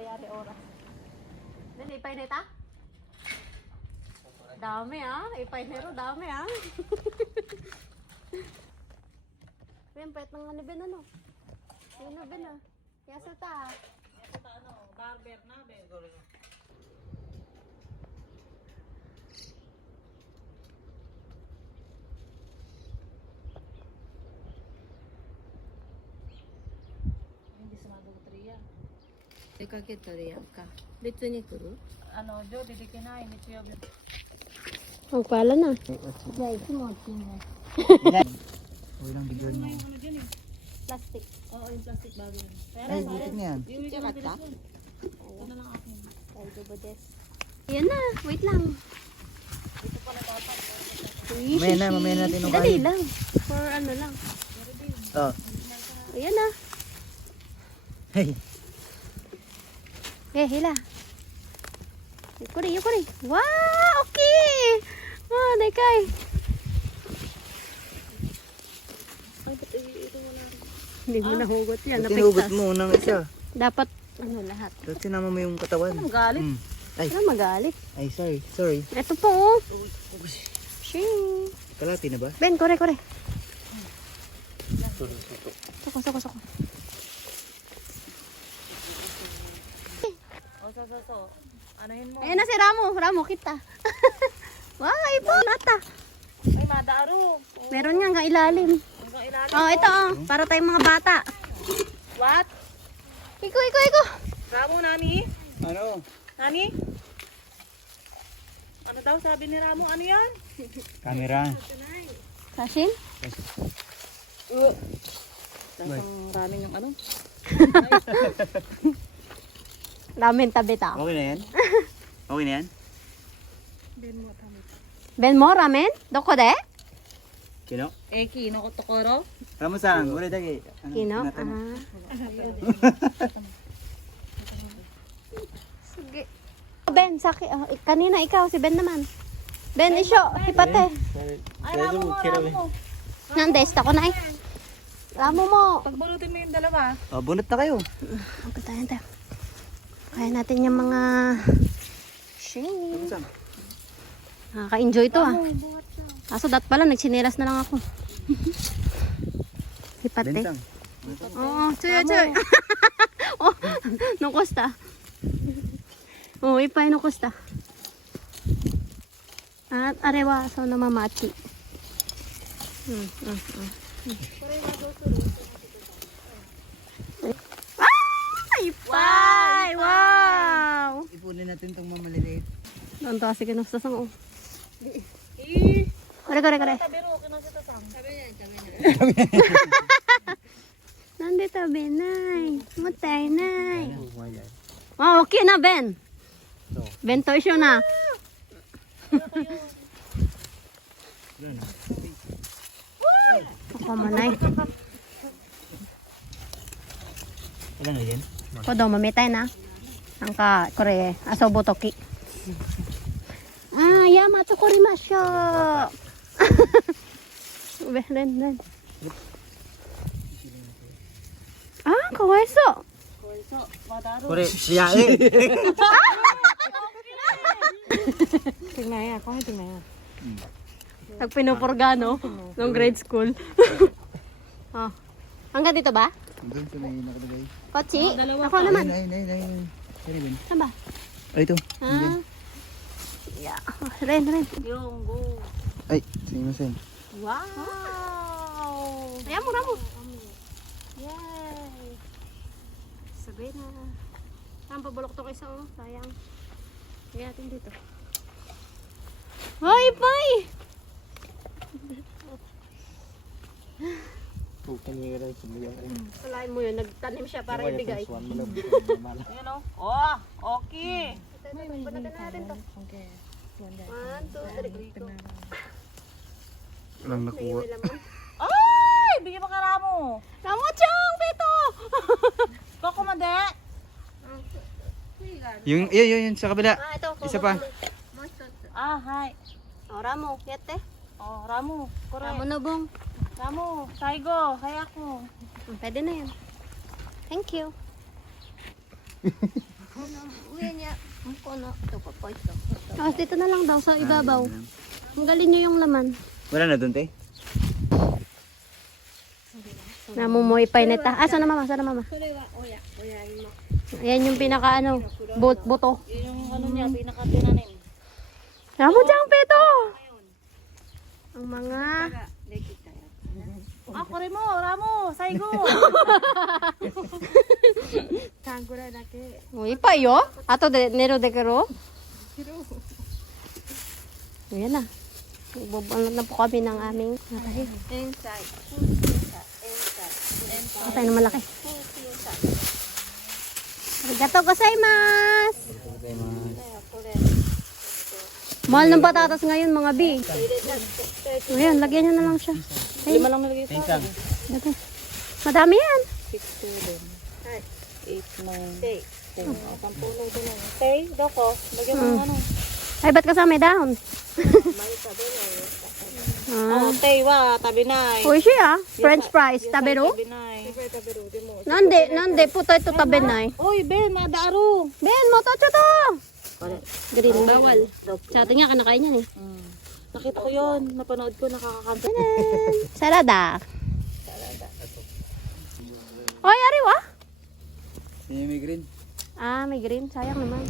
nangyayari oras. Dali, ipay nita? Dami ah. Ipay nero, dami ah. Yan, pahit ng ano Ben ano? Yan na Ben ah. Yasa ta. Yasa ta ano, barber na Ben. Hindi sumagot Riya. 出かけたらやんか。別に来る Ano, Jo, didikinahin ni Riyabels. Magpala na. Guys, sumoti na. Okay lang bigyan mo. Ano dyan eh? Plastic. Oo, yung plastic bago yun. Ay, butik na yan. Iuwi ko ng Sikat ka? bilis yun. Ito na lang akin. Tayo ba, Des? Ayan na, wait lang. Dito pala dapat. Mamaya natin ang Dali kain. lang. For ano lang. Oh. Ayan na. Hey. Eh, hila. Yukuri, yukuri. Wow, okay. Wow, dekay. Ay, ba't ito mo na? Hindi mo nahugot yan. Tinugot Napigtas. mo unang isa. Dapat, ano lahat. Tapos sinama mo yung katawan. Ang galit. Ay, Ano magalit? ay, sorry. Ito po, oh. Shing. Kalati na ba? Ben, kore. Sorry. Soko. So. Anuhin mo. Ayan na si Ramo kita. Wow, ipo, nata. Ay, madaro. Meron nga hanggang ilalim. Hanggang ilalim. Oh, ito oh, para tayong mga bata. What? Iko. Ramo, Nani? Ano? Nani? Ano daw sabi ni Ramo? Ano yan? Camera. Sashin? Lasang ramen yung ano? Ramen tabi ta. Okay na yan? Okay na yan? Ben mo ramen? Doko de? Kino? Eki, no tokoro? Ramo-san, ore dagi. Kino? Sige. Ben, saki. Kanina ikaw, si Ben naman. Ben, isyo, hipate. Ay, Ramo mo. Nandes, ako na eh. Ramo mo. Pagbalutin mo yung dalawa. Oh, bunot na kayo. Okay, tayo. Kaya natin yung mga shiny. Ramo-san. Nakaka-enjoy to ah. Kaso dat pala, nagsinelas na lang ako. Hipate. Bentang. Oo, chuy. Oh, nukusta. Oo, ipay nukusta. At arewa, so namamachi. Ipay! Wow! Ipunin natin itong mamaliliit. Doon to kasi kinusta sang Eh, Kore. tabiro, kinasita sang. Nandito, Benay. Mutay, Nay. Oh, okay na, Ben. Ben, to issue na. Ako manay. Ilan na yan? Ko daw, mamitay na. Ang ka, kore, asobo toki. Yamato korimasho. Ren. Kawaiso. Koiso, madaro. Kore, siyae. Tingnan yan, tingnan yan. Pag pinupurgano, nung grade school. Oh. Hanggang dito ba? Doon sa may nakalagay. Kochi? dalawa Ako naman. Ay. Sorry, Ben. Saan ba? Ay, ito. Yeah. Ren. Yung go. Ay, sumimasen. Wow! Ayan mo, Ramo. Yay! Sabi na. Saan pabulok to kaysa oh? Sayang. Kaya natin dito. Hoy, Pai! Salain mo yun. Nagtanim siya para ibigay. Ayun o. Oh, okay. Banatan natin to. 1, 2, 3. Walang nakuha. Ay, bigyan mo ka Ramo. Ramo, Chong! Pito! Koko made. Yun, sa kabila. Ito. Isa pa. Ah, hi. Oh, Ramo. Yate. Oh, Ramo. Kore. Ramo na bong. Ramo, Saigo, hayako. Pwede na yan. Thank you. Ah, dito na lang daw sa ibabaw. Tanggalin nyo yung laman. Wala na doon, te? Namumuhay pa yun ito. Ah, sana mama, sana mama. Ayan yung pinaka ano, buto. Yun yung ano niya, pinaka-tinanim. Ramo dyan, Peto! Ang mga... Ah, kore mo, ramo, saigo. Uy, pa yo? Ato de nero de kero? Ayan na. Bubanat na po kami ng aming natahin. Inside. Patay na malaki. Arigato gozaimasu! Mahal ng patatas ngayon mga bi. Ayan, lagyan nyo na lang siya. Ay, 5 lang nilagay sa akin. dito. Madami yan. 6, 7, 8, 9, 10. Oh, 10 ito lang. Tay, doko. Lagyan mo ng ano. Ay, ba't kasama may dahon? Oh, tay, wa, tabi na. Uy, siya. French fries. Tabero? Tabi na. Nande, puto ito tabi na. Oy, Ben, madaaro. Ben, mo to, to. Green, bawal. Sa atin nga, kanakain yan eh. Nakita ko yun. Napanood ko, nakakakanta. Salada. Oy, ariwa? Sino may green? Ah, may green. Sayang naman.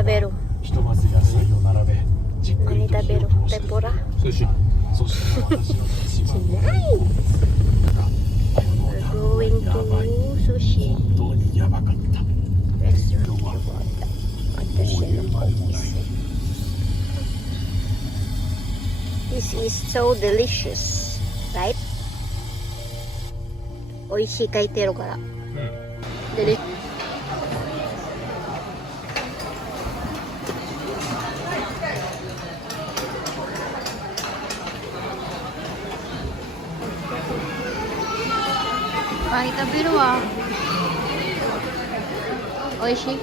食べる？ひとまず野菜を並べじっくりと何食べる？火を通してテンポラ？寿司そして私の一番の We're going to sushi 本当にやばかった restaurant. 今日は私のお店。This is so delicious, right? 美味しい書いてるから。で、はい、食べるわ。美味しい？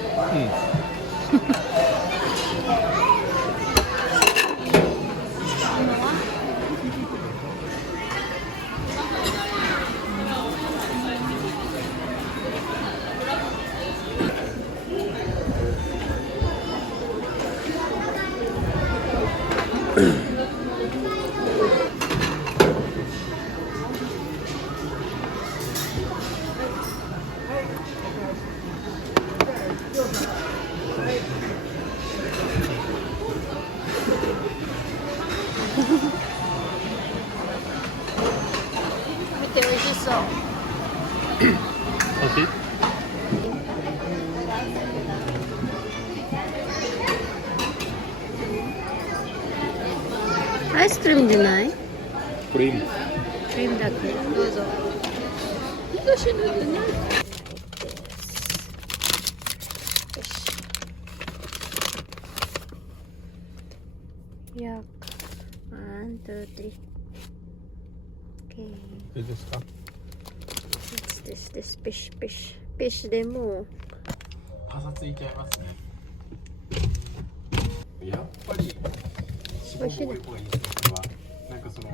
見て美味しそう。美味しい？アイスクリームじゃない？クリームクリームだけ。どうぞ。私のじゃない。Yuck. 1, 2, 3. Okay. いいですか？ What's this fish でもパサついちゃいますね。やっぱり脂肪が多い方がいいですか？なんかその